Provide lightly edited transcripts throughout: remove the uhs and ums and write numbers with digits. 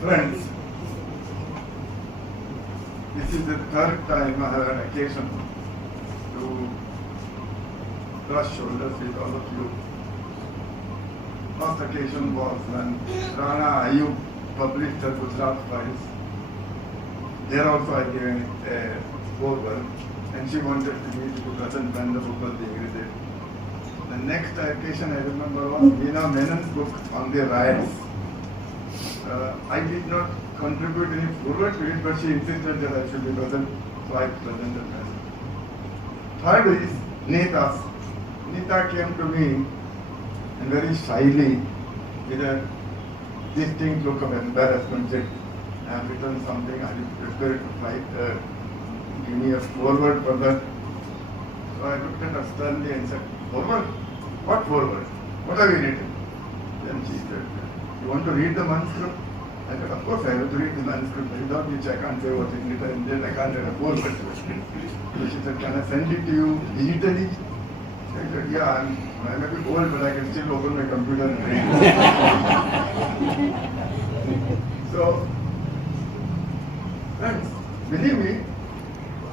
Friends, this is the third time I have an occasion to brush shoulders with all of you. First occasion was when Rana Ayub published the Gujarat Files. There also I gave a foreword, and she wanted me to be present when the book was being released. The next occasion I remember was Veena Menon's book on the riots. I did not contribute any foreword to it, but she insisted that I should be present, so I presented myself. Third is Neeta's. Neeta came to me and very shyly, with a distinct look of embarrassment, said, I have written something, I am prepared to fight, give me a foreword for that. So I looked at her sternly and said, foreword? What foreword? What have you written? Then she said, you want to read the manuscript? I said, of course I have to read the manuscript, without which I can't say what's in it, and then I can't write a foreword. So she said, can I send it to you digitally? I said, yeah, I may be old, but I can still open my computer and read. So, friends, believe me,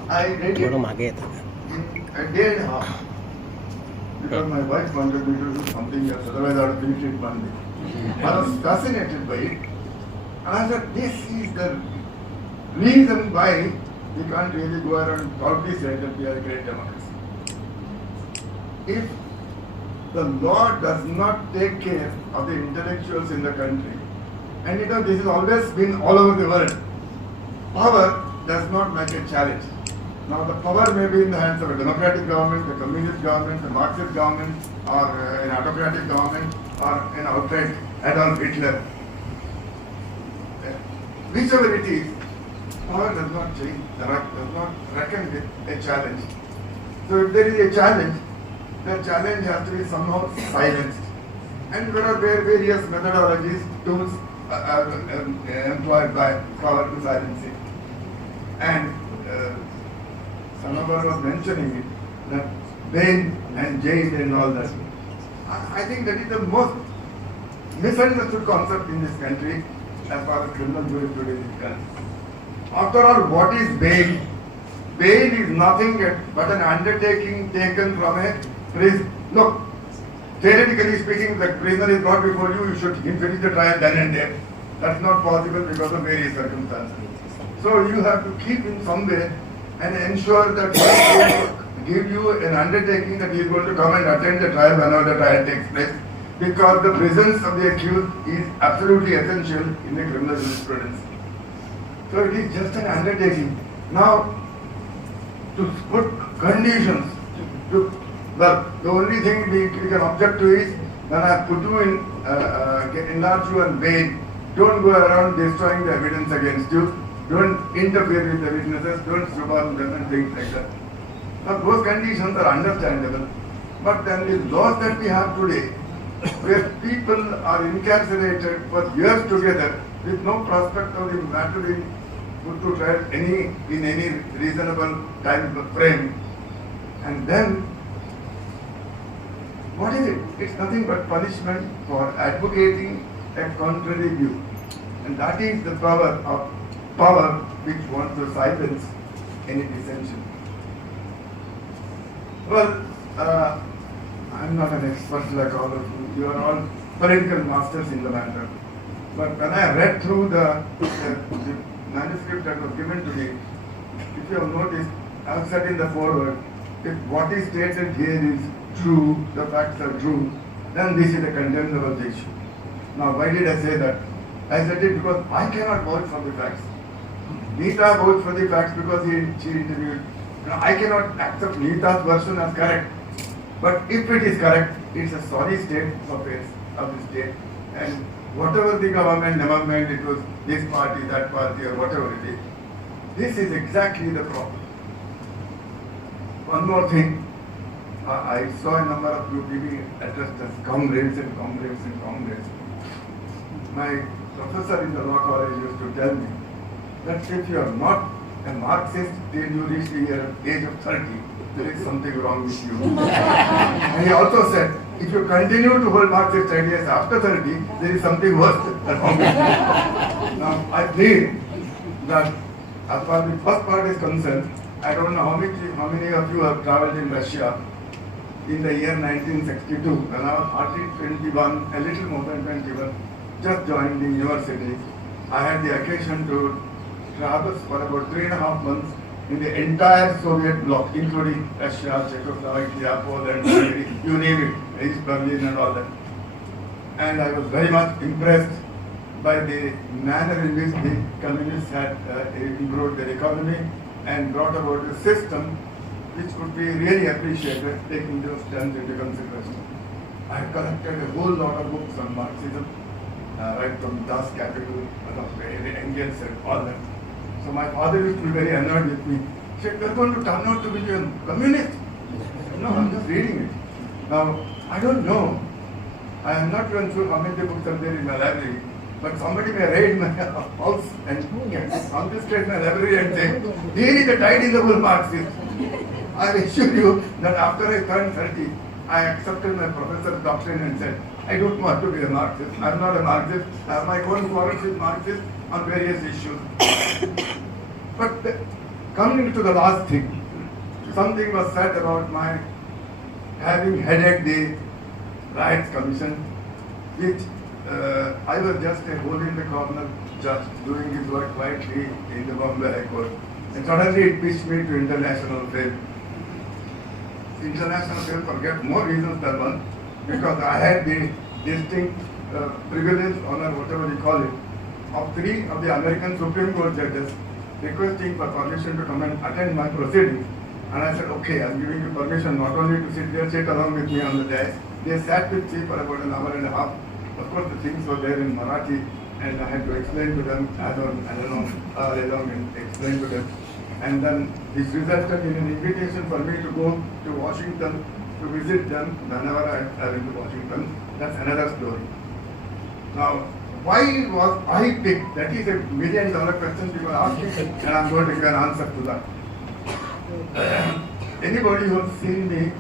I read it in a day and a half. Because my wife wanted me to do something else, otherwise I would have finished it one day. I was fascinated by it. And I said, this is the reason why we can't really go around and proudly say that we are a great democracy. If the law does not take care of the intellectuals in the country, and this has always been all over the world, power does not make a challenge. Now the power may be in the hands of a democratic government, a communist government, a Marxist government, or an autocratic government, or an outright Adolf Hitler. Whichever it is, power does not change, does not reckon with a challenge. So if there is a challenge, the challenge has to be somehow silenced. And there are various methodologies, tools employed by power to silence it. And Sanabar was mentioning it, that bail and jail and all that. I think that is the most misunderstood concept in this country as far as criminal justice today is concerned. After all, what is bail? Bail is nothing but an undertaking taken from a prison. Look, theoretically speaking, the prisoner is brought before you, you should finish the trial then and there. That's not possible because of various circumstances. So you have to keep in some way and ensure that he is going to give you an undertaking that he is going to come and attend the trial whenever the trial takes place, because the presence of the accused is absolutely essential in the criminal jurisprudence. So it is just an undertaking. Now, to put conditions, well, the only thing we can object to is when I put you in, enlarge you and bail, don't go around destroying the evidence against you, don't interfere with the witnesses, don't suborn them and things like that. Now those conditions are understandable, but then the laws that we have today, where people are incarcerated for years together with no prospect of the matter being put to trial in any reasonable time frame, and then what is it? It's nothing but punishment for advocating a contrary view. And that is the power which wants to silence any dissension. Well, I'm not an expert like all of you. You are all political masters in the matter. But when I read through the manuscript that was given to me, if you have noticed, I have said in the foreword, if what is stated here is true, the facts are true, then this is a condemnable issue. Now, why did I say that? I said it because I cannot vouch for the facts. Neeta vouched for the facts because she interviewed. Now, I cannot accept Neeta's version as correct. But if it is correct, it's a sorry state of affairs of the state. And whatever the government, it was this party, that party, or whatever it is, this is exactly the problem. One more thing. I saw a number of you being addressed as comrades and comrades and comrades. My professor in the law college used to tell me that if you are not a Marxist till you reach the age of 30, there is something wrong with you. And he also said, if you continue to hold Marxist ideas after 30, there is something worse wrong with you. Now, I believe that as far as the first part is concerned, I don't know how many of you have traveled in Russia in the year 1962, when I was hardly 21, a little more than 21, just joined the university. I had the occasion to travel for about 3.5 months in the entire Soviet bloc, including Russia, Czechoslovakia, Poland, Hungary, you name it, East Berlin and all that. And I was very much impressed by the manner in which the communists had improved their economy and brought about a system which would be really appreciated, taking those terms into consideration. I collected a whole lot of books on Marxism, right from Das Kapital, Engels and all that. So my father used to be very annoyed with me. He said, "You're going to turn out to be a communist." No, I'm just reading it. Now, I don't know. I am not even sure how many books are there in my library. But somebody may raid my house and confiscate my library and say, "Here is the tide in the bull Marxist." I assure you that after I turned 30, I accepted my professor's doctrine and said, I don't want to be a Marxist. I'm not a Marxist. I have my own quarrels with Marxists on various issues. But coming to the last thing, something was said about my having headed the Riots Commission, which I was just a hole in the corner judge doing his work quietly in the Bombay High Court. And suddenly it pitched me to international fame. International fame for more reasons than one, because I had the distinct privilege, honor, whatever you call it, of 3 of the American Supreme Court judges requesting for permission to come and attend my proceedings. And I said, okay, I'm giving you permission not only to sit there, sit along with me on the desk. They sat with me for about an hour and a half. Of course, the things were there in Marathi, and I had to explain to them, along and explain to them. And then this resulted in an invitation for me to go to Washington to visit them whenever I went to Washington. That's another story. Now, why was I picked? That is $1 million question people ask me, and I'm going to give an answer to that. Anybody who has seen me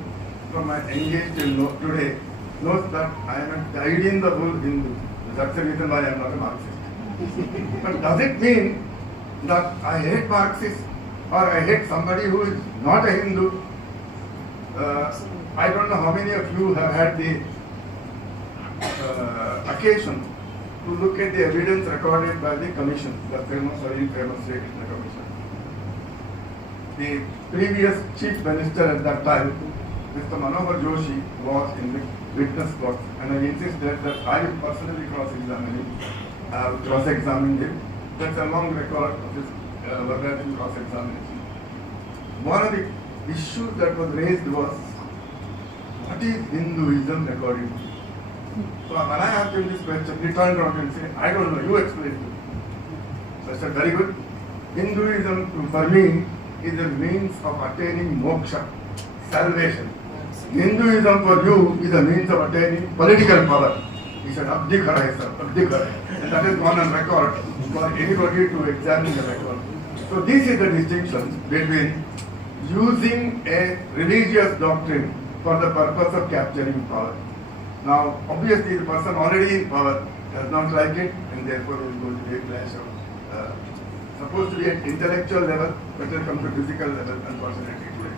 from my engaged till today knows that I am a dyed-in-the-wool Hindu. That's the reason why I am not a Marxist. But does it mean that I hate Marxists or I hate somebody who is not a Hindu? I don't know how many of you have had the occasion to look at the evidence recorded by the commission, the famous or infamous Srikrishna commission. The previous chief minister at that time, Mr. Manohar Joshi, was in the witness box, and I insisted that I will personally cross-examine him. I have cross-examined him. That's a long record of his verbatim cross-examination. One of the issues that was raised was, what is Hinduism according to you? So when I asked him this question, he turned around and said, I don't know, you explain to me. So I said, very good. Hinduism, for me, is a means of attaining moksha, salvation. Hinduism for you is a means of attaining political power. He said, Abdi Kharai, sir, Abdi Kharai. And that is gone on record for anybody to examine the record. So this is the distinction between using a religious doctrine for the purpose of capturing power. Now, obviously, the person already in power does not like it, and therefore will go to a clash of supposed to be at intellectual level, but will come to physical level, unfortunately today.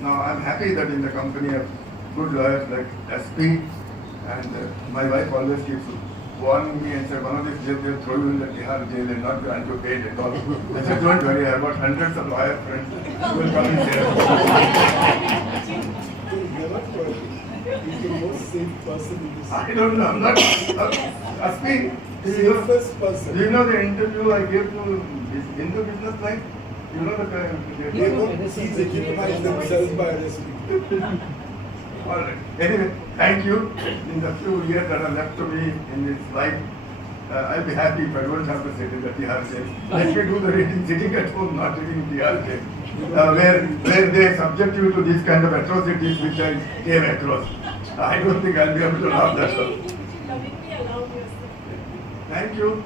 Now, I'm happy that in the company of good lawyers like SP, and my wife always keeps warning me and said, one of these days they'll throw you in the Tihar jail and not grant you paid at all. I said, don't worry, I've got hundreds of lawyer friends who will come and say, He's the most safe person in this. I don't know, I'm not. Aspi, Safest person. do you know the interview I gave to this Hindu business line? You know the He's equipment themselves by RSP. All right. Anyway, thank you. In the few years that are left to me in this life, I'll be happy if I don't have to sit in the Tihar jail. Let me do the reading sitting at home, not sitting in Tihar jail. Where they subject you to these kind of atrocities which I came across. I don't think I'll be able to laugh that up. Thank you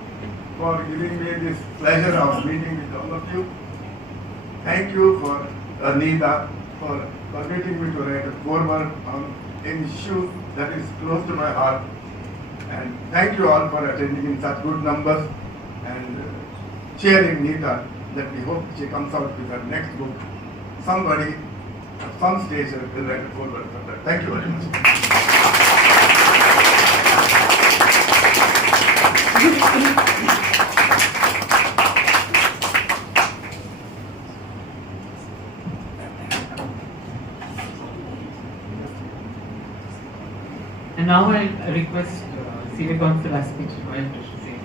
for giving me this pleasure of meeting with all of you. Thank you for Anita for permitting me to write a foreword on an issue that is close to my heart. And thank you all for attending in such good numbers and cheering Neeta that we hope she comes out with her next book. Somebody at some stage will write a foreword for that. Thank you very much. And now I request Senior Counsel Aspect Royal to say.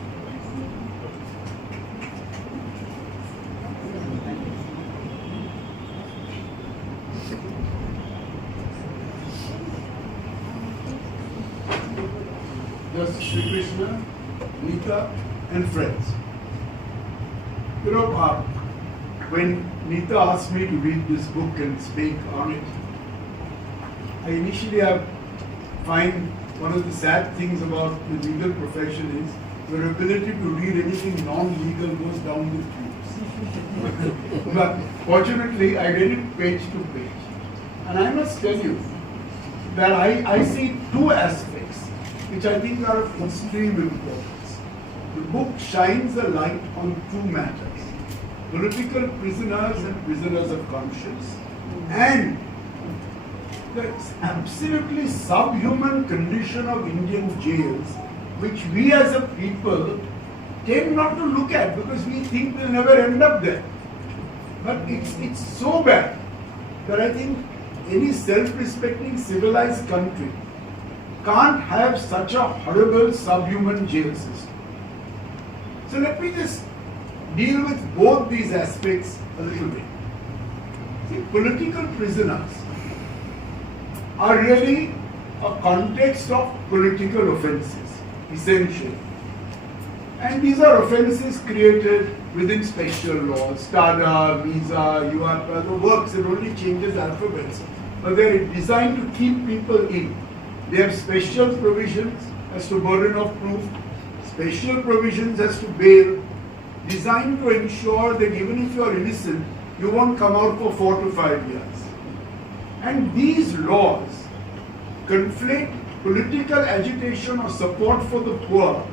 Just Srikrishna, Neeta, and friends. You know, when Neeta asked me to read this book and speak on it, I initially find one of the sad things about the legal profession is your ability to read anything non-legal goes down the tubes. But fortunately, I read it page to page. And I must tell you that I see two aspects which I think are of extreme importance. The book shines a light on two matters: political prisoners and prisoners of conscience, and the absolutely subhuman condition of Indian jails, which we as a people tend not to look at because we think we'll never end up there. But it's so bad that I think any self-respecting civilized country can't have such a horrible subhuman jail system. So let me just deal with both these aspects a little bit. See, political prisoners are really a context of political offences, essentially. And these are offences created within special laws. Tada, Visa, UAPA, the works, it only changes alphabets. But they're designed to keep people in. They have special provisions as to burden of proof, special provisions as to bail, designed to ensure that even if you are innocent, you won't come out for 4 to 5 years. And these laws conflate political agitation or support for the poor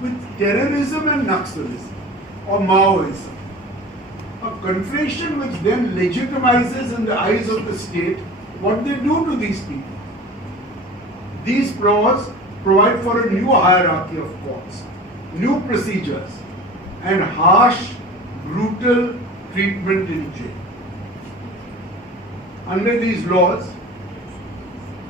with terrorism and Naxalism or Maoism. A conflation which then legitimizes in the eyes of the state what they do to these people. These laws provide for a new hierarchy of courts, new procedures, and harsh, brutal treatment in jail. Under these laws,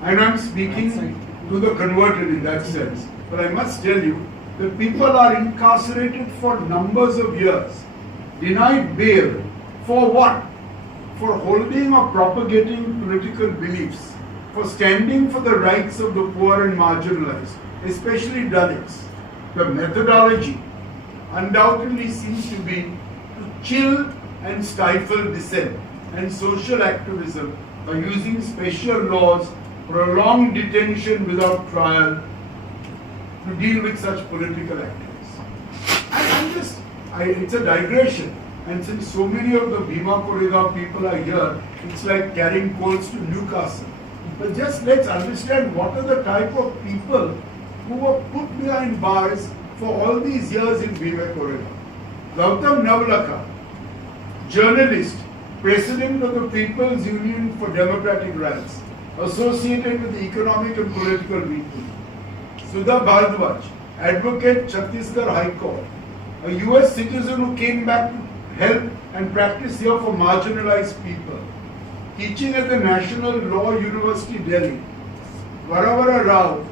and I'm speaking to the converted in that sense, but I must tell you that people are incarcerated for numbers of years, denied bail, for what? For holding or propagating political beliefs, for standing for the rights of the poor and marginalized, especially Dalits. The methodology undoubtedly seems to be to chill and stifle dissent and social activism by using special laws, prolonged detention without trial to deal with such political activists. It's a digression. And since so many of the Bhima Koregaon people are here, it's like carrying coals to Newcastle. But just let's understand what are the type of people who were put behind bars for all these years in Bhima Koregaon. Gautam Navlakha, journalist, president of the People's Union for Democratic Rights, associated with the economic and political people. Sudha Bhardwaj, advocate, Chhattisgarh High Court, a US citizen who came back to help and practice here for marginalized people, teaching at the National Law University, Delhi. Varavara Rao,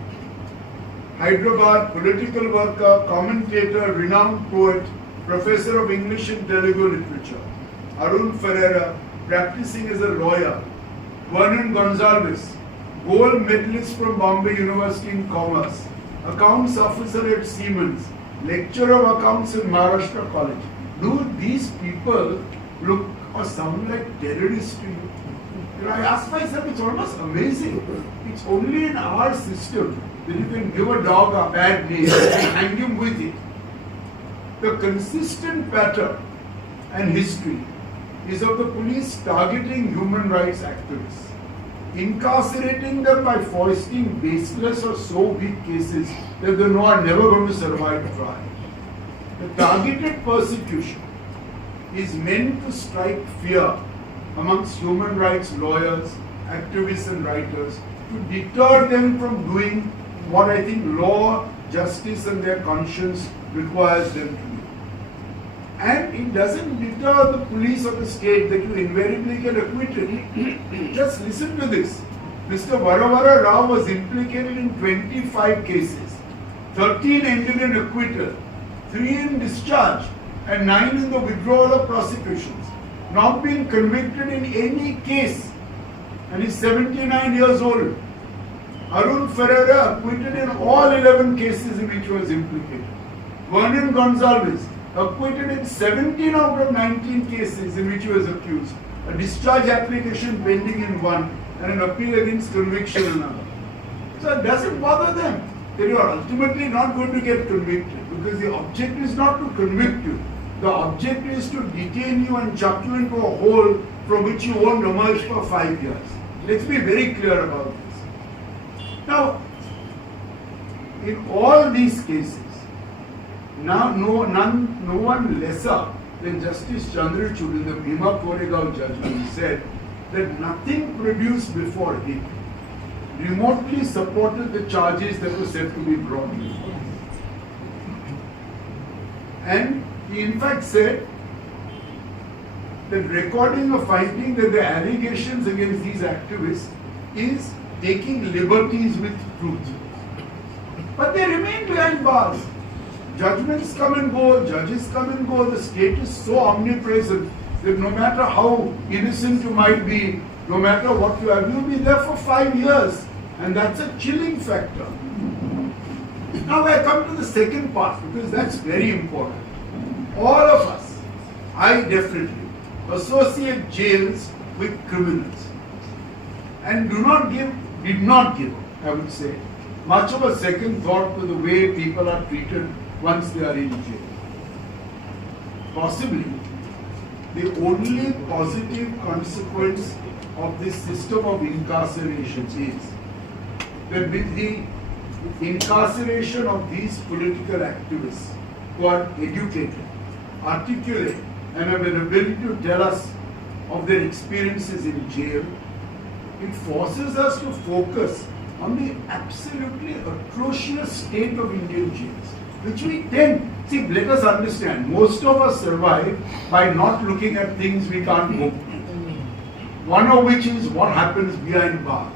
Hyderabad, political worker, commentator, renowned poet, professor of English and Telugu literature. Arun Ferreira, practicing as a lawyer. Vernon Gonzalez, gold medalist from Bombay University in Commerce, accounts officer at Siemens, lecturer of accounts in Maharashtra College. Do these people look or sound like terrorists to you? I ask myself, it's almost amazing. It's only in our system that you can give a dog a bad name and hang him with it. The consistent pattern and history is of the police targeting human rights activists, incarcerating them by foisting baseless or so weak cases that they know are never going to survive trial. The targeted persecution is meant to strike fear amongst human rights lawyers, activists and writers to deter them from doing what I think law, justice and their conscience requires them to do. And it doesn't deter the police or the state that you invariably get acquitted. Just listen to this. Mr. Varavara Rao was implicated in 25 cases. 13 ended in acquittal, 3 in discharge, and 9 in the withdrawal of prosecutions. Not being convicted in any case, and he's 79 years old. Arun Ferreira acquitted in all 11 cases in which he was implicated. Vernon Gonzalez acquitted in 17 out of 19 cases in which he was accused. A discharge application pending in one and an appeal against conviction in another. So it doesn't bother them that you are ultimately not going to get convicted, because the object is not to convict you. The object is to detain you and chuck you into a hole from which you won't emerge for 5 years. Let's be very clear about this. Now, in all these cases, now no one lesser than Justice Chandrachud in the Bhima Koregaon judgment said that nothing produced before him remotely supported the charges that were said to be brought before him. And he in fact said that recording a finding that the allegations against these activists is taking liberties with truth. But they remain behind bars. Judgments come and go, judges come and go. The state is so omnipresent that no matter how innocent you might be, no matter what you have, you'll be there for 5 years. And that's a chilling factor. Now I come to the second part, because that's very important. All of us, I definitely, associate jails with criminals. And did not give, I would say, much of a second thought to the way people are treated once they are in jail. Possibly, the only positive consequence of this system of incarceration is that with the incarceration of these political activists who are educated, articulate, and have an ability to tell us of their experiences in jail, it forces us to focus on the absolutely atrocious state of Indian jails, which we tend, see, let us understand, most of us survive by not looking at things we can't hope. One of which is what happens behind bars.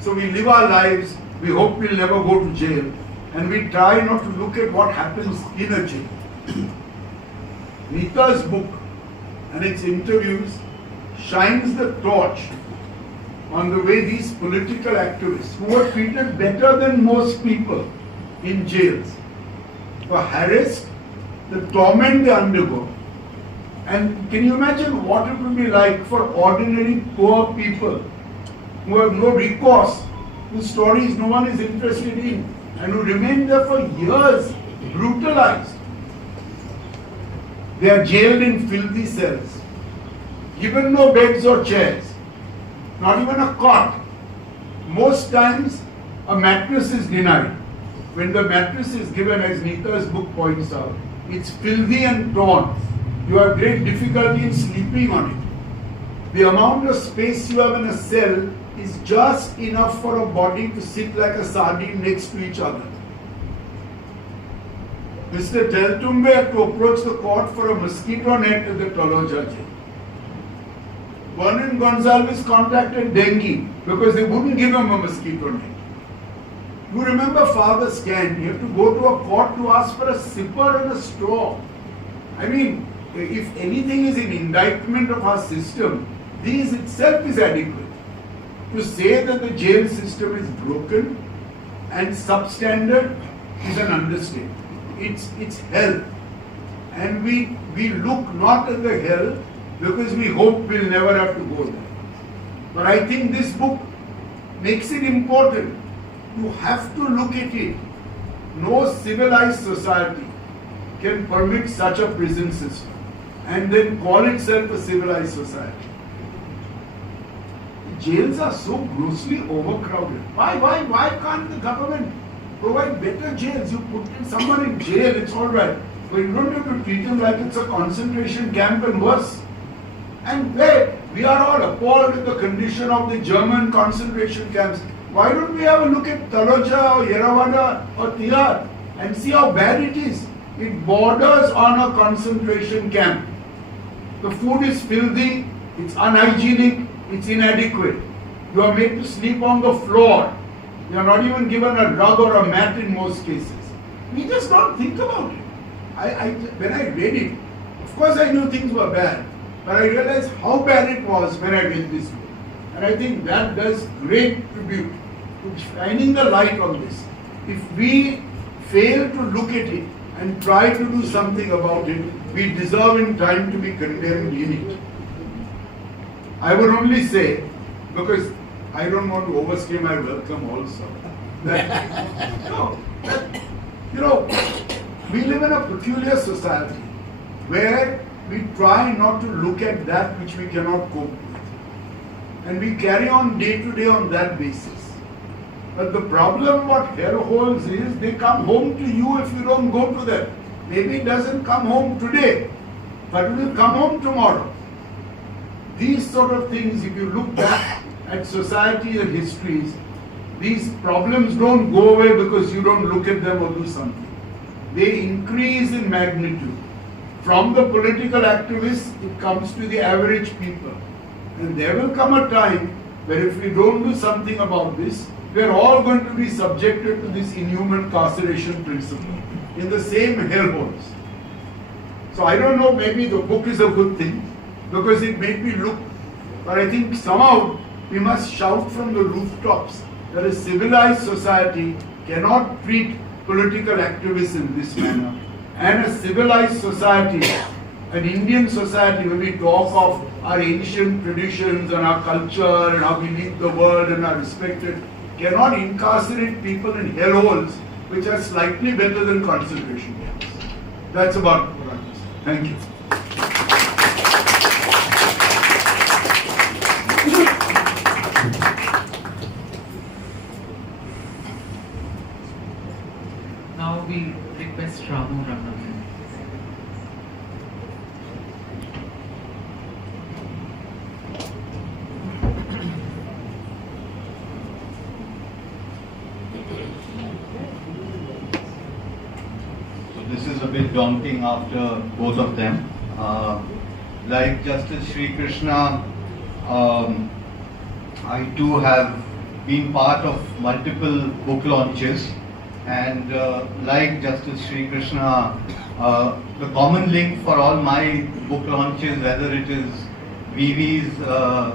So we live our lives, we hope we'll never go to jail, and we try not to look at what happens in a jail. Neeta's book and its interviews shines the torch on the way these political activists, who are treated better than most people in jails, were harassed, the torment they undergo. And can you imagine what it would be like for ordinary poor people who have no recourse, whose stories no one is interested in, and who remain there for years, brutalized. They are jailed in filthy cells, given no beds or chairs, not even a cot. Most times, a mattress is denied. When the mattress is given, as Neeta's book points out, it's filthy and torn. You have great difficulty in sleeping on it. The amount of space you have in a cell is just enough for a body to sit like a sardine next to each other. Mr. Teltumbe had to approach the court for a mosquito net at the Taloja jail. Vernon Gonzalez contacted dengue because they wouldn't give him a mosquito net. You remember Father Scan, you have to go to a court to ask for a sipper and a straw. I mean, if anything is an indictment of our system, this itself is adequate. To say that the jail system is broken and substandard is an understatement. It's hell. And we look not at the hell because we hope we'll never have to go there. But I think this book makes it important. You have to look at it. No civilized society can permit such a prison system. and then call itself a civilized society. Jails are so grossly overcrowded. Why can't the government provide better jails? You put someone in jail, it's all right. But you don't have to treat him like it's a concentration camp and worse. And we are all appalled at the condition of the German concentration camps. Why don't we have a look at Taloja or Yerawada or Tihar and see how bad it is? It borders on a concentration camp. The food is filthy, it's unhygienic, it's inadequate. You are made to sleep on the floor. You are not even given a rug or a mat in most cases. We just don't think about it. When I read it, of course I knew things were bad, but I realized how bad it was when I read this book. And I think that does great tribute to shining the light on this. If we fail to look at it and try to do something about it, we deserve in time to be condemned in it. I would only say, because I don't want to overstay my welcome also, that, we live in a peculiar society where we try not to look at that which we cannot cope with. And we carry on day to day on that basis. But the problem what hell holds is they come home to you if you don't go to them. Maybe it doesn't come home today, but it will come home tomorrow. These sort of things, if you look back at society and histories, these problems don't go away because you don't look at them or do something. They increase in magnitude. From the political activists, it comes to the average people. And there will come a time where if we don't do something about this, we are all going to be subjected to this inhuman carceration principle in the same hellholes. So I don't know, maybe the book is a good thing because it made me look, but I think somehow we must shout from the rooftops that a civilized society cannot treat political activists in this manner. And a civilized society, an Indian society, when we talk of our ancient traditions and our culture and how we lead the world and are respected, cannot incarcerate people in hellholes which are slightly better than concentration camps. That's about what I was. Thank you. Now we request Ramu Rangan. So this is a bit daunting after both of them. Like Justice Srikrishna, I too have been part of multiple book launches. And like Justice Srikrishna, the common link for all my book launches, whether it is Vivi's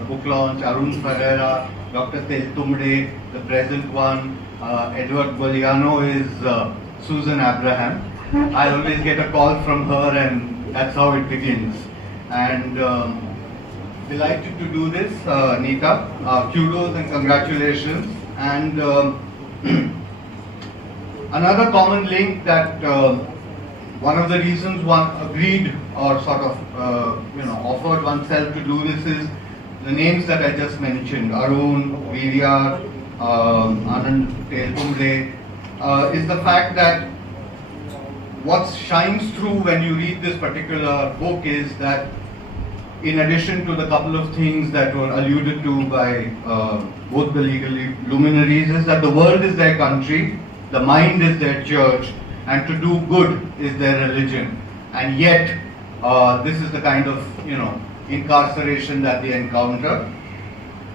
book launch, Arun Ferreira, Dr. Teltumde, the present one, Edward Boliano, is Susan Abraham. I always get a call from her and that's how it begins. And delighted to do this, Nita. Kudos and congratulations. And another common link that one of the reasons one agreed or sort of offered oneself to do this is the names that I just mentioned, Arun, Virya, Anand Teltumde, is the fact that what shines through when you read this particular book is that in addition to the couple of things that were alluded to by both the legal luminaries, is that the world is their country, the mind is their church, and to do good is their religion. And yet, this is the kind of, incarceration that they encounter.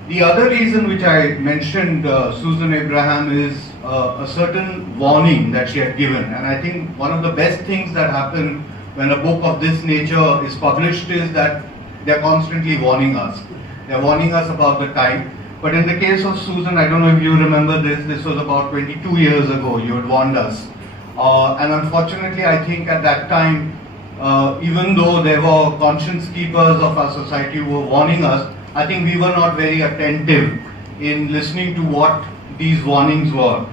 The other reason which I mentioned Susan Abraham is a certain warning that she had given. And I think one of the best things that happen when a book of this nature is published is that they're constantly warning us. They're warning us about the time. But in the case of Susan, I don't know if you remember this was about 22 years ago, you had warned us. And unfortunately, I think at that time, even though there were conscience keepers of our society who were warning us, I think we were not very attentive in listening to what these warnings were.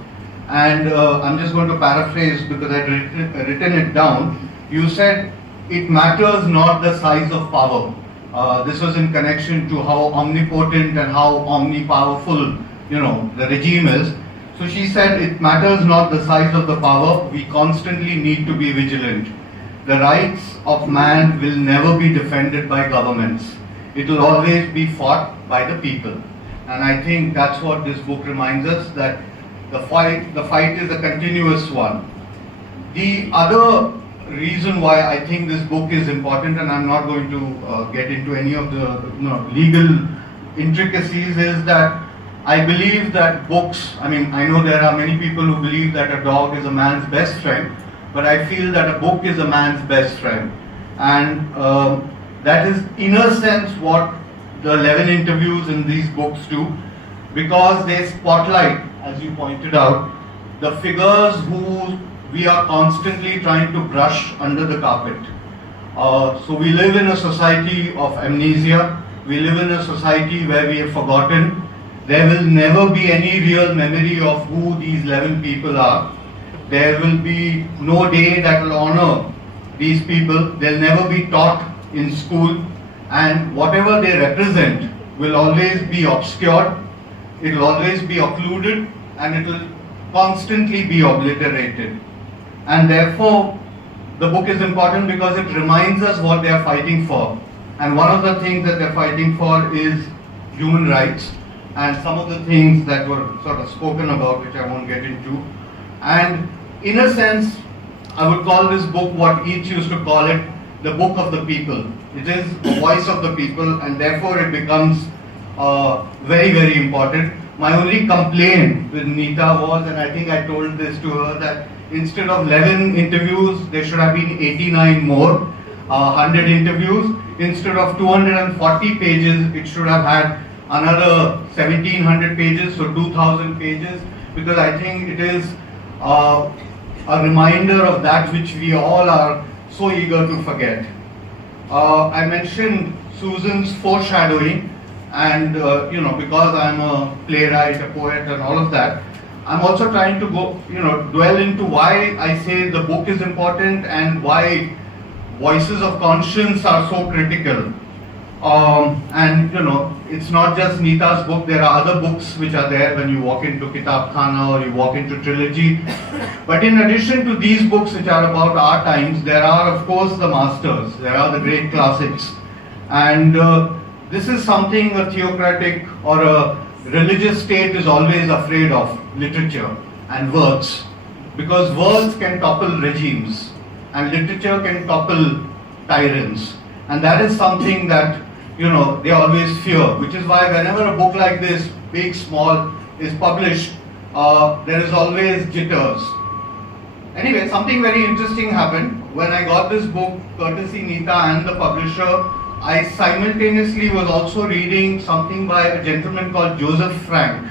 And I'm just going to paraphrase because I'd written it down. You said it matters not the size of power. This was in connection to how omnipotent and how omnipowerful, the regime is. So she said, it matters not the size of the power, we constantly need to be vigilant. The rights of man will never be defended by governments. It will always be fought by the people. And I think that's what this book reminds us, that the fight is a continuous one. The other reason why I think this book is important, and I'm not going to get into any of the legal intricacies, is that I believe that books, I know there are many people who believe that a dog is a man's best friend, but I feel that a book is a man's best friend. And that is in a sense what the 11 interviews in these books do, because they spotlight, as you pointed out, the figures who we are constantly trying to brush under the carpet. So we live in a society of amnesia, we live in a society where we have forgotten. There will never be any real memory of who these 11 people are. There will be no day that will honor these people. They'll never be taught in school, and whatever they represent will always be obscured, it will always be occluded, and it will constantly be obliterated. And therefore, the book is important because it reminds us what they are fighting for. And one of the things that they're fighting for is human rights, and some of the things that were sort of spoken about, which I won't get into. And in a sense, I would call this book what each used to call it, the book of the people. It is the voice of the people, and therefore it becomes very, very important. My only complaint with Nita was, and I think I told this to her, that instead of 11 interviews, there should have been 89 more, 100 interviews. Instead of 240 pages, it should have had another 1700 pages, so 2000 pages, because I think it is a reminder of that which we all are so eager to forget. I mentioned Susan's foreshadowing, and because I'm a playwright, a poet, and all of that, I'm also trying to dwell into why I say the book is important and why voices of conscience are so critical. It's not just Nita's book, there are other books which are there when you walk into Kitab Khana or you walk into Trilogy. But in addition to these books which are about our times, there are of course the masters, there are the great classics. And this is something a theocratic or a religious state is always afraid of, literature and words. Because words can topple regimes and literature can topple tyrants. And that is something that they always fear, which is why whenever a book like this, big, small, is published, there is always jitters. Anyway, something very interesting happened. When I got this book, courtesy Nita and the publisher, I simultaneously was also reading something by a gentleman called Joseph Frank.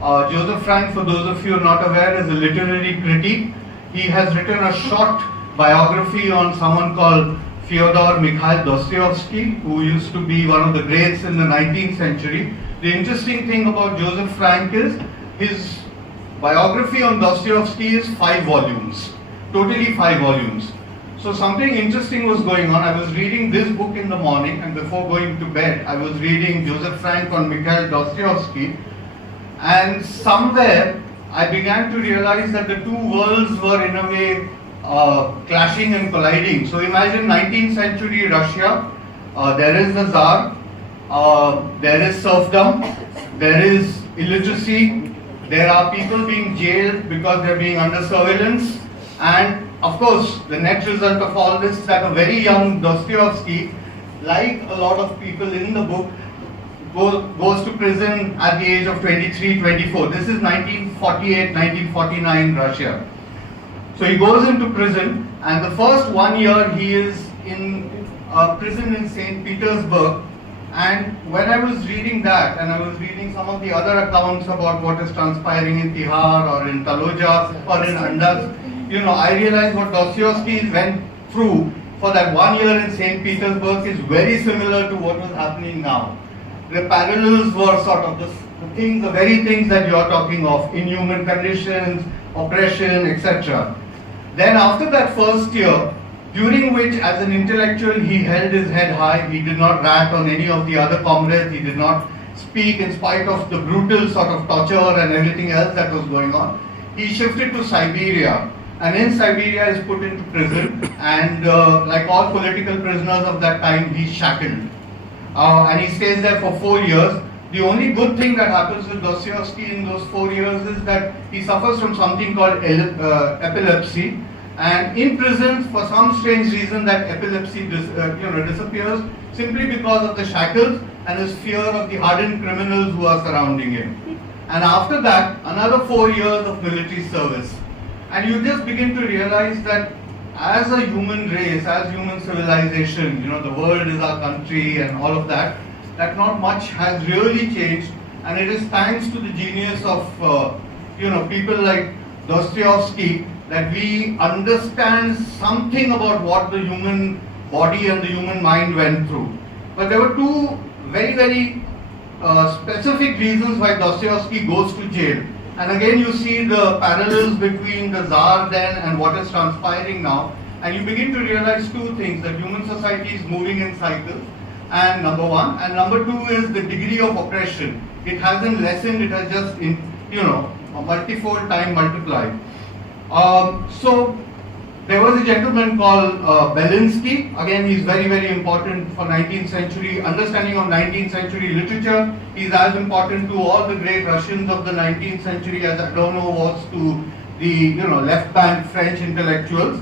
Joseph Frank, for those of you not aware, is a literary critic. He has written a short biography on someone called Fyodor Mikhail Dostoevsky, who used to be one of the greats in the 19th century. The interesting thing about Joseph Frank is his biography on Dostoevsky is 5 volumes, totally 5 volumes. So something interesting was going on. I was reading this book in the morning, and before going to bed, I was reading Joseph Frank on Mikhail Dostoevsky, and somewhere I began to realize that the two worlds were in a way clashing and colliding. So imagine 19th century Russia, there is the Tsar, there is serfdom, there is illiteracy, there are people being jailed because they are being under surveillance, and of course the net result of all this is that a very young Dostoevsky, like a lot of people in the book, goes to prison at the age of 23, 24. This is 1948, 1949 Russia. So he goes into prison, and the first 1 year he is in a prison in St. Petersburg. And when I was reading that, and I was reading some of the other accounts about what is transpiring in Tihar or in Taloja or in Andas, I realized what Dostoevsky went through for that 1 year in St. Petersburg is very similar to what was happening now. The parallels were sort of the very things that you are talking of, inhuman conditions, oppression, etc. Then after that first year, during which as an intellectual he held his head high, he did not rat on any of the other comrades, he did not speak in spite of the brutal sort of torture and everything else that was going on. He shifted to Siberia, and in Siberia is put into prison, and like all political prisoners of that time, he's shackled. And he stays there for 4 years. The only good thing that happens with Dostoevsky in those 4 years is that he suffers from something called epilepsy, and in prison, for some strange reason, that epilepsy disappears simply because of the shackles and his fear of the hardened criminals who are surrounding him. And after that, another 4 years of military service. And you just begin to realize that as a human race, as human civilization, the world is our country and all of that, that not much has really changed. And it is thanks to the genius of, people like Dostoevsky that we understand something about what the human body and the human mind went through. But there were two very, very specific reasons why Dostoevsky goes to jail. And again, you see the parallels between the Tsar then and what is transpiring now. And you begin to realize two things, that human society is moving in cycles, and number one. And number two is the degree of oppression. It hasn't lessened, it has just, a multifold time multiplied. So there was a gentleman called Belinsky. Again, he's very, very important for 19th century, understanding of 19th century literature. He's as important to all the great Russians of the 19th century as Adorno was to the left bank French intellectuals.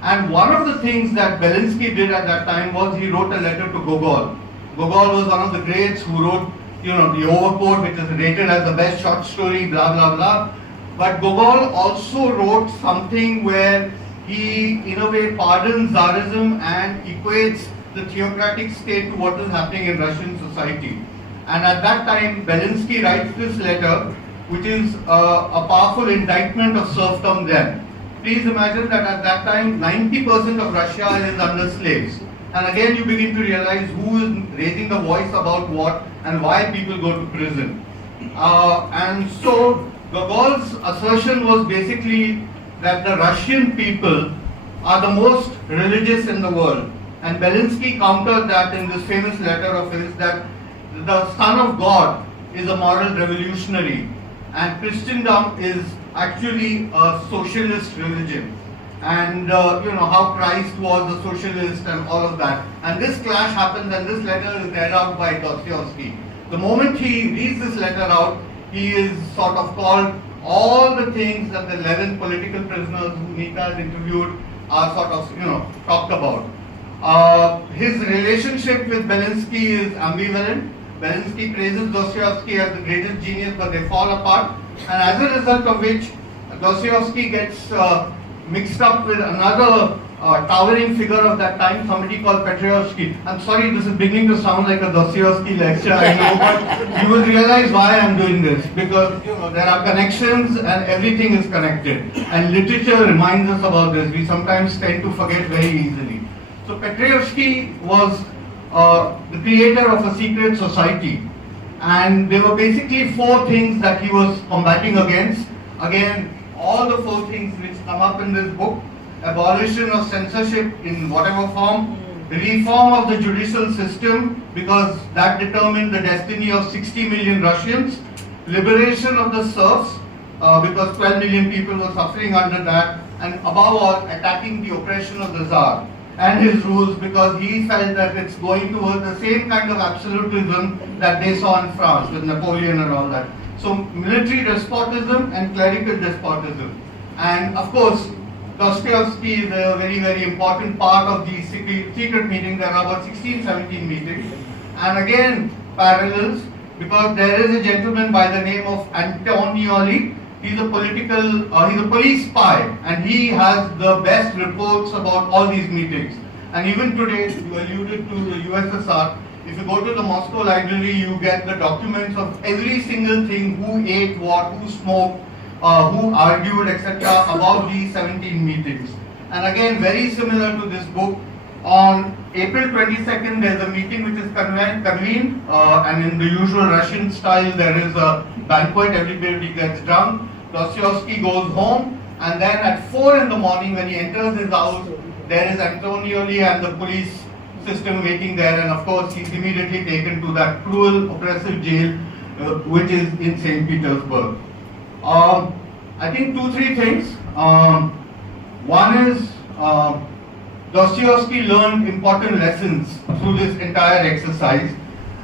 And one of the things that Belinsky did at that time was he wrote a letter to Gogol. Gogol was one of the greats who wrote, The Overcoat, which is rated as the best short story, blah, blah, blah. But Gogol also wrote something where he, in a way, pardons Tsarism and equates the theocratic state to what is happening in Russian society. And at that time, Belinsky writes this letter, which is a powerful indictment of serfdom then. Please imagine that at that time, 90% of Russia is under slaves. And again, you begin to realize who is raising the voice about what and why people go to prison. And so, Gogol's assertion was basically that the Russian people are the most religious in the world. And Belinsky countered that in this famous letter of his, that the Son of God is a moral revolutionary and Christendom is actually a socialist religion. And how Christ was a socialist and all of that. And this clash happens, and this letter is read out by Dostoevsky. The moment he reads this letter out, he is sort of called all the things that the 11 political prisoners who Nika has interviewed are sort of, talked about. His relationship with Belinsky is ambivalent. Belinsky praises Dostoevsky as the greatest genius, but they fall apart. And as a result of which, Dostoevsky gets mixed up with another towering figure of that time, somebody called Petrovsky. I'm sorry, this is beginning to sound like a Dostoevsky lecture, I know, but you will realize why I'm doing this, because there are connections and everything is connected. And literature reminds us about this. We sometimes tend to forget very easily. So Petrovsky was the creator of a secret society, and there were basically 4 things that he was combating against. Again, all the 4 things which come up in this book: abolition of censorship in whatever form, reform of the judicial system because that determined the destiny of 60 million Russians, liberation of the serfs because 12 million people were suffering under that, and above all, attacking the oppression of the Tsar and his rules, because he felt that it's going towards the same kind of absolutism that they saw in France with Napoleon and all that. So military despotism and clerical despotism. And of course, Dostoevsky is a very, very important part of the secret meeting. There are about 16, 17 meetings. And again, parallels, because there is a gentleman by the name of Antonioli. He's a he's a police spy, and he has the best reports about all these meetings. And even today, you alluded to the USSR. If you go to the Moscow library, you get the documents of every single thing, who ate what, who smoked, who argued, etc. about these 17 meetings. And again, very similar to this book, on April 22nd, there's a meeting which is convened, and in the usual Russian style, there is a banquet, everybody gets drunk. Dostoevsky goes home, and then at 4 in the morning, when he enters his house, there is Antonio Lee and the police system waiting there, and of course he's immediately taken to that cruel, oppressive jail which is in St. Petersburg. I think 2-3 things. One is Dostoevsky learned important lessons through this entire exercise,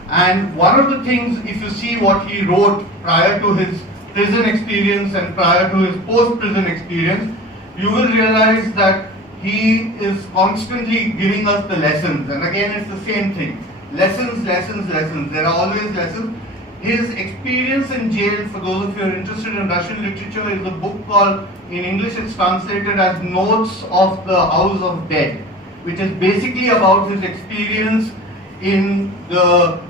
and one of the things, if you see what he wrote prior to his prison experience and prior to his post-prison experience, you will realize that he is constantly giving us the lessons. And again, it's the same thing. Lessons, lessons, lessons. There are always lessons. His experience in jail, for those of you who are interested in Russian literature, is a book called, in English it's translated as Notes of the House of Dead, which is basically about his experience in the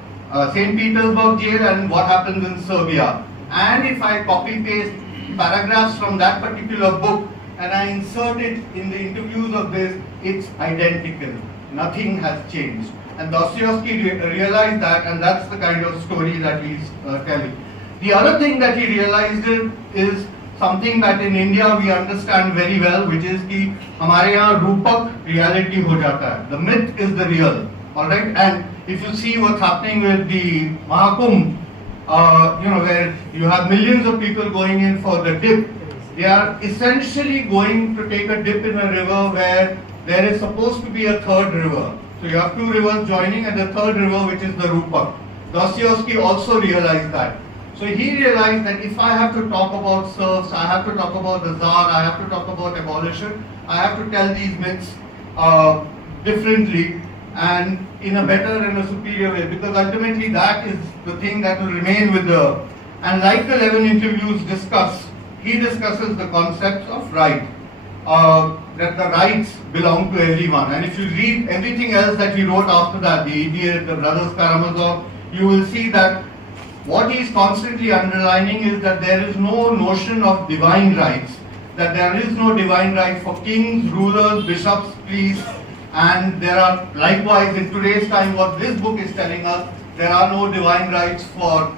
St. Petersburg jail and what happens in Serbia. And if I copy-paste paragraphs from that particular book and I insert it in the interviews of this, it's identical. Nothing has changed. And Dostoevsky realized that, and that's the kind of story that he's telling. The other thing that he realized is something that in India we understand very well, which is कि हमारे यहाँ रूपक reality हो जाता है. The myth is the real, all right. And if you see what's happening with the Mahakumbh, where you have millions of people going in for the dip, they are essentially going to take a dip in a river where there is supposed to be a third river. So you have two rivers joining and the third river, which is the Rupak. Dostoevsky also realized that. So he realized that if I have to talk about serfs, I have to talk about the Tsar, I have to talk about abolition, I have to tell these myths differently and in a better and a superior way, because ultimately that is the thing that will remain with the... And like the 11 interviews discuss, he discusses the concepts of right. That the rights belong to everyone. And if you read everything else that he wrote after that, The Idiot, The Brothers Karamazov, you will see that what he is constantly underlining is that there is no notion of divine rights, that there is no divine right for kings, rulers, bishops, priests, and there are likewise in today's time what this book is telling us, there are no divine rights for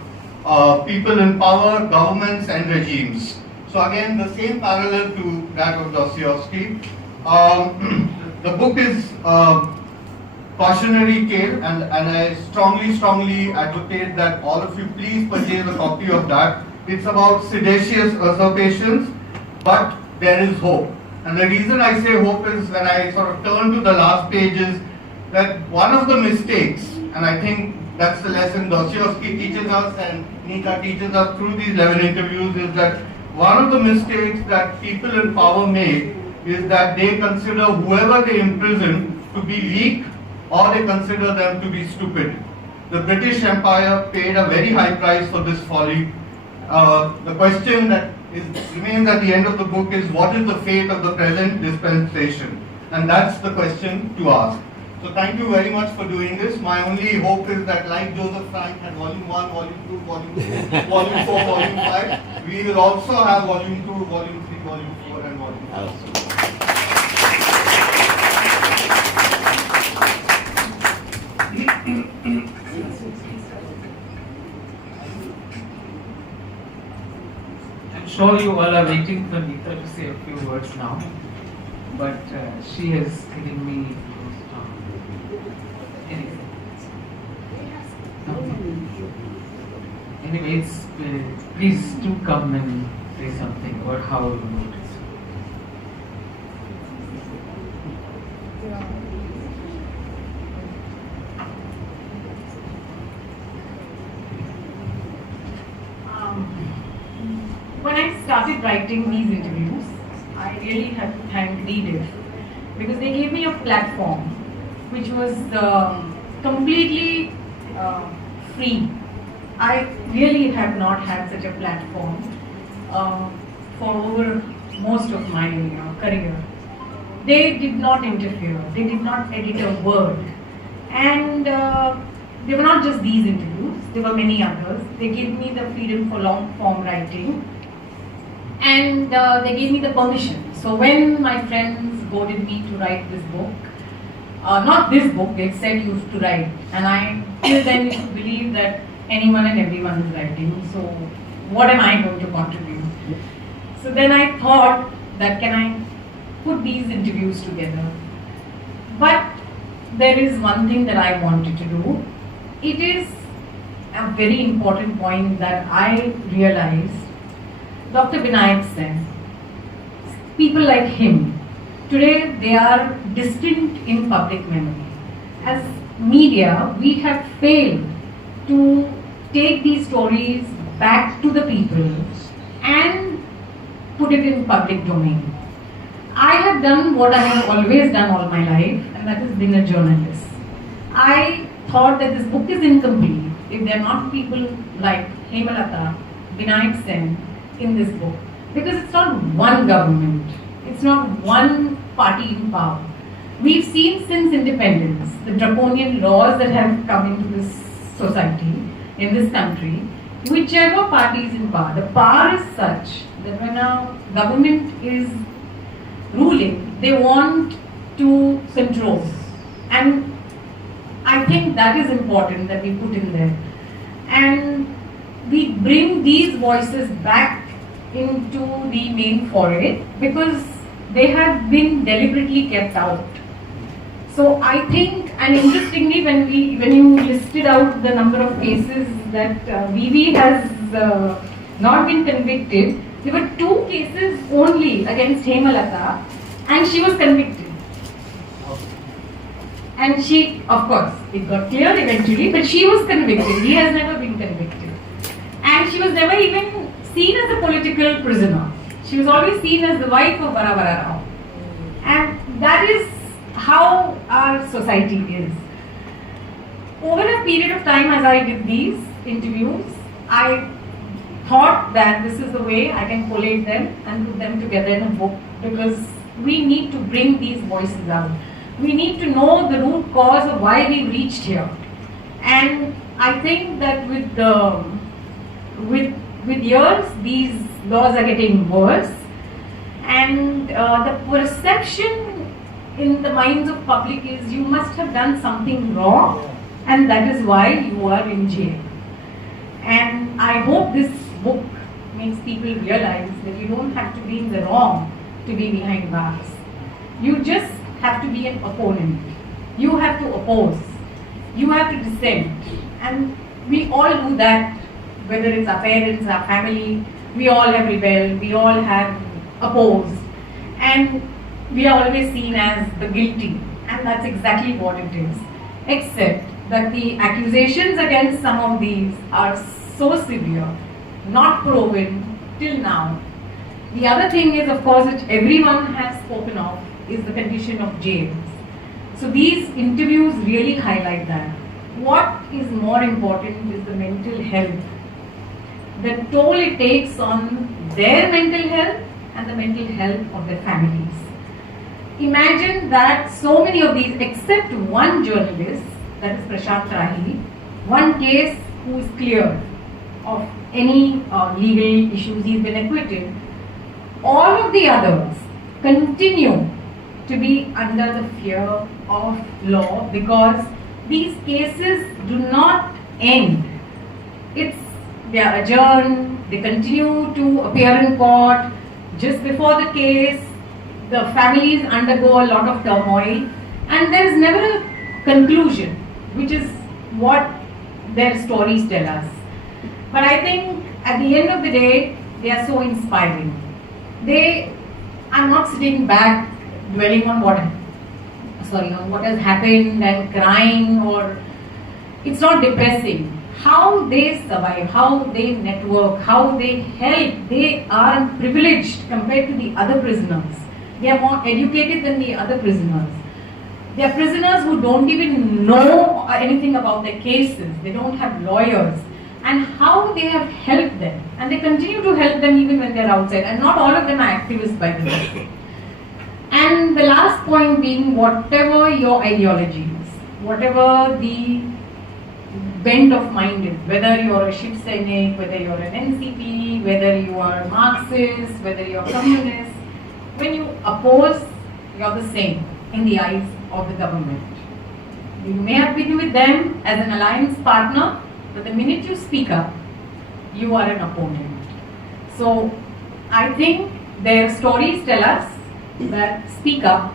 people in power, governments and regimes. So again, the same parallel to that of Dostoevsky. The book is cautionary tale, and I strongly advocate that all of you please purchase a copy of that. It's about seditious usurpations, but there is hope. And the reason I say hope is when I sort of turn to the last page is that one of the mistakes, and I think that's the lesson Dostoevsky teaches us and Nika teaches us through these 11 interviews, is that one of the mistakes that people in power make is that they consider whoever they imprison to be weak, or they consider them to be stupid. The British Empire paid a very high price for this folly. The question that remains at the end of the book is, what is the fate of the present dispensation? And that's the question to ask. So thank you very much for doing this. My only hope is that like Joseph Frank had volume 1, volume 2, volume 3, volume 4, volume 5, we will also have volume 2, volume 3, volume 4 and volume 5. I'm sure you all are waiting for Neeta to say a few words now, but she has given me anything. Anyways, please do come and say something about how you wrote it. When I started writing these interviews, I really had to thank Reader because they gave me a platform which was completely free. I really have not had such a platform for over most of my career. They did not interfere, they did not edit a word, and they were not just these interviews, there were many others. They gave me the freedom for long form writing, and they gave me the permission. So when my friends goaded me to write this book, not this book, they said you have to write, and I till then used to believe that anyone and everyone is writing, so what am I going to contribute? So then I thought that can I put these interviews together But there is one thing that I wanted to do. It is a very important point that I realized. Dr. Vinayak Sen, people like him, today they are distant in public memory. As media, we have failed to take these stories back to the people and put it in public domain. I have done what I have always done all my life, and that is being a journalist. I thought that this book is incomplete if there are not people like Hemalata, Vinayak Sen in this book. Because it's not one government, it's not one party in power. We've seen since independence the draconian laws that have come into this society, in this country, whichever party is in power. The power is such that when a government is ruling, they want to control. And I think that is important that we put in there. And we bring these voices back into the main foray because they have been deliberately kept out. So I think, and interestingly, when you listed out the number of cases that VV has not been convicted, there were 2 cases only against Hemalata, and she was convicted. And she, of course, it got clear eventually, but she was convicted. He has never been convicted. And she was never even seen as a political prisoner. She was always seen as the wife of Bara Rao. And that is how our society is. Over a period of time, as I did these interviews, I thought that this is the way I can collate them and put them together in a book, because we need to bring these voices out. We need to know the root cause of why we reached here. And I think that with years, these laws are getting worse, and the perception in the minds of public is you must have done something wrong, and that is why you are in jail. And I hope this book makes people realize that you don't have to be in the wrong to be behind bars. You just have to be an opponent. You have to oppose. You have to dissent. And we all do that, whether it's our parents, our family. We all have rebelled. We all have opposed. And we are always seen as the guilty. And that's exactly what it is. Except that the accusations against some of these are so severe, not proven till now. The other thing is, of course, which everyone has spoken of, is the condition of jails. So these interviews really highlight that. What is more important is the mental health, the toll it takes on their mental health and the mental health of their families. Imagine that so many of these, except one journalist, that is Prashant Rahi, one case who is cleared of any legal issues, he's been acquitted. All of the others continue to be under the fear of law because these cases do not end. They are adjourned, they continue to appear in court. Just before the case, the families undergo a lot of turmoil, and there is never a conclusion, which is what their stories tell us. But I think at the end of the day, they are so inspiring. They are not sitting back dwelling on what has happened and crying, or it's not depressing. How they survive, how they network, how they help. They are privileged compared to the other prisoners. They are more educated than the other prisoners. They are prisoners who don't even know anything about their cases. They don't have lawyers. And how they have helped them. And they continue to help them even when they are outside. And not all of them are activists, by the way. And the last point being, whatever your ideology is, whatever the bent of mind is, whether you are a Shiv Sainik, whether you are an NCP, whether you are Marxist, whether you are communist, when you oppose, you are the same in the eyes of the government. You may have been with them as an alliance partner, but the minute you speak up, you are an opponent. So I think their stories tell us that speak up,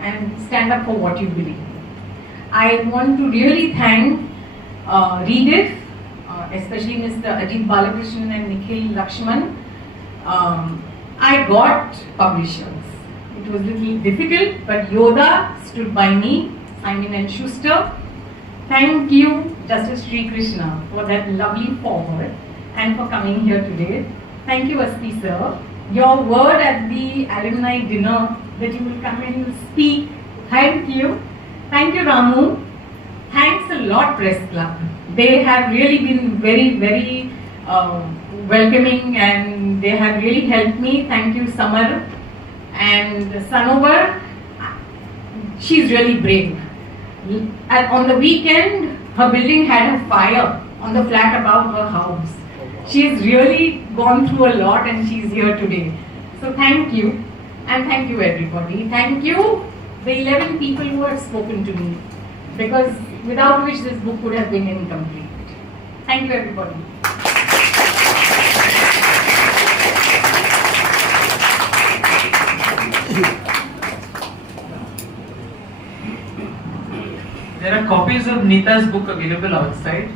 and stand up for what you believe. I want to really thank Reediff, especially Mr. Ajit Balakrishnan and Nikhil Lakshman. I got publishers. It was a little difficult, but Yoda stood by me, Simon and Schuster. Thank you, Justice Srikrishna, for that lovely foreword and for coming here today. Thank you, Asti sir. Your word at the alumni dinner that you will come and speak. Thank you. Thank you, Ramu. Thanks a lot, Press Club. They have really been very, very welcoming and they have really helped me. Thank you, Samar. And Sanovar, she's really brave. And on the weekend, her building had a fire on the flat above her house. She's really gone through a lot and she's here today. So thank you. And thank you everybody. Thank you the 11 people who have spoken to me. Because without which this book would have been incomplete. Thank you everybody. There are copies of Neeta's book available outside.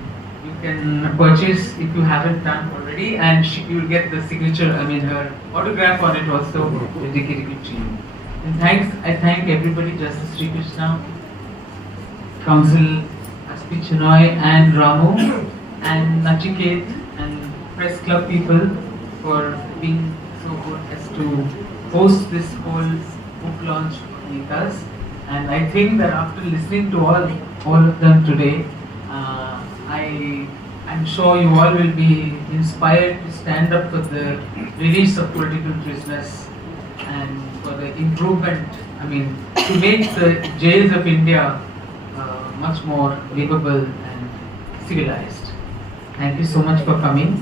You can purchase if you haven't done already, and you will get the signature, her autograph on it also dedicated to you. And I thank everybody, Justice Srikrishna, Council Aspi Chinoy and Ramu and Nachiket and Press Club people for being so good as to host this whole book launch of Neeta's. And I think that after listening to all of them today, I'm sure you all will be inspired to stand up for the release of political prisoners and for the improvement, to make the jails of India much more livable and civilized. Thank you so much for coming.